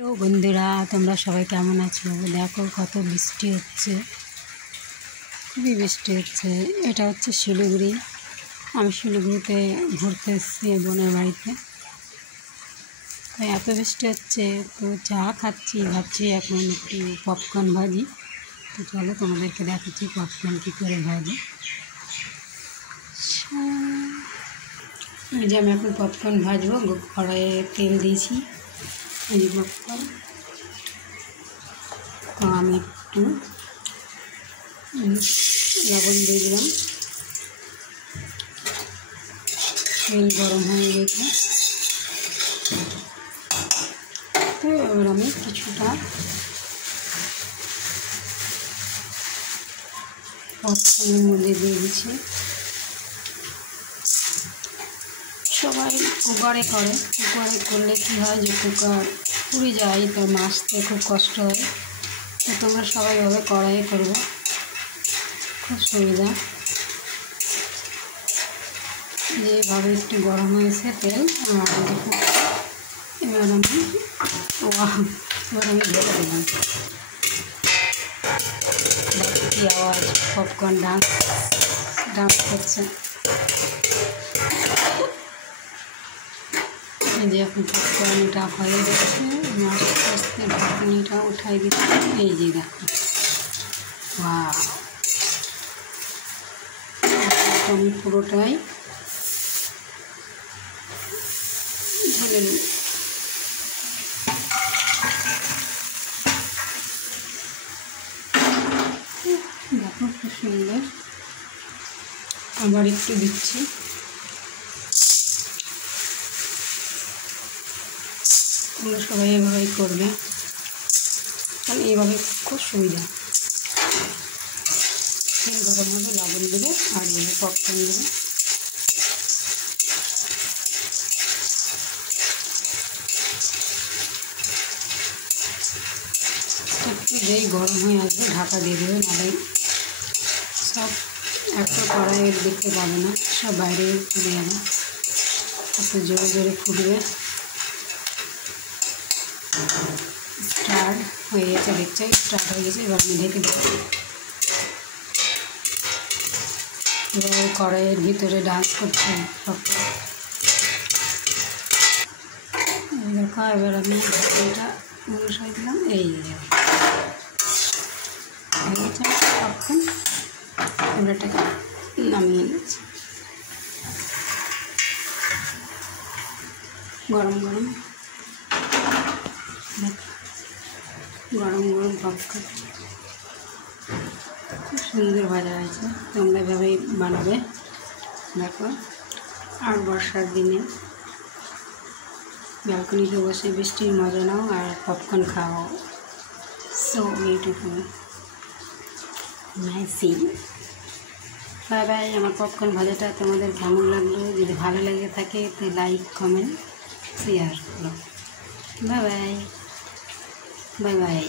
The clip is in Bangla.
বন্ধুরা, তোমরা সবাই কেমন আছো? দেখো কত বৃষ্টি হচ্ছে, খুবই বৃষ্টি হচ্ছে। এটা হচ্ছে শিলিগুড়ি। আমি শিলিগুড়িতে ঘুরতে এসেছি বোনের বাড়িতে। তো এত বৃষ্টি হচ্ছে, তো চা খাচ্ছি, ভাবছি এখন একটু পপকর্ন ভাজি। তো চলো তোমাদেরকে দেখাচ্ছি পপকর্ন কী করে ভাজি। এই যে আমি এখন পপকর্ন ভাজবো, কড়াইয়ে তেল দিয়েছি। এই পপকর্ন তো আমি একটু লবণ দিয়ে দিলাম। তেল গরম হয়ে গেছে, তো এবার আমি কিছুটা পপকর্নের মধ্যে দিয়ে দিচ্ছি। সবাই কুকারে করে, কুকারে করলে কী হয় যে কুকার পুড়ে যায়, তো মাছতে খুব কষ্ট হয়। তো তোমরা সবাই এভাবে কড়াইয়ে করবো, খুব সুবিধা। যেভাবে একটু গরম হয়েছে তেল, এবার আমি ঢেলে দিলাম। কি আওয়াজ, পপকর্ন ডান্স করছে। এই যে এখন পপকর্নটা হয়ে গেছে, আস্তে আস্তে ঢাকনিটা উঠাই দিচ্ছি। এই যে দেখো, আমি পুরোটাই ঢেলে নিই। দেখো খুব সুন্দর। আবার একটু দিচ্ছি। তোমরা সবাই এভাবেই করবে, কারণ এইভাবে খুব সুবিধা। তেল গরম হবে, লবণ দেবে আর দেবে পপকর্ন দেবে। একটু যেই গরম হয়ে আসবে ঢাকা দিয়ে দেবে, নাহলে সব একটা কড়াইয়ে দেখতে পাবে না, সব বাইরে চলে যাবে। একটু জোরে জোরে ফুটবে। স্টার্ট হয়ে গেছে, দেখছে স্টার্ট হয়ে গেছে। এবার আমি ঢেকে দেবো। এবার কড়াইয়ের ভিতরে ডান্স করছে সব। দেখো এবার আমি ঢাকনিটা বসাই দিলাম। এই তখন এটাকে নামিয়ে নিচ্ছি। গরম গরম পপকর্ন খুব সুন্দর ভাজা হয়েছে। তোমরা এভাবেই বানাবে। দেখো, আর বর্ষার দিনে ব্যালকনিতে বসে বৃষ্টির মজা নাও আর পপকর্ন খাও। So beautiful, nicey. Bye bye. আমার পপকর্ন ভাজাটা তোমাদের কেমন লাগলো? যদি ভালো লেগে থাকে তো লাইক, কমেন্ট, শেয়ার করো। Bye bye, bye by.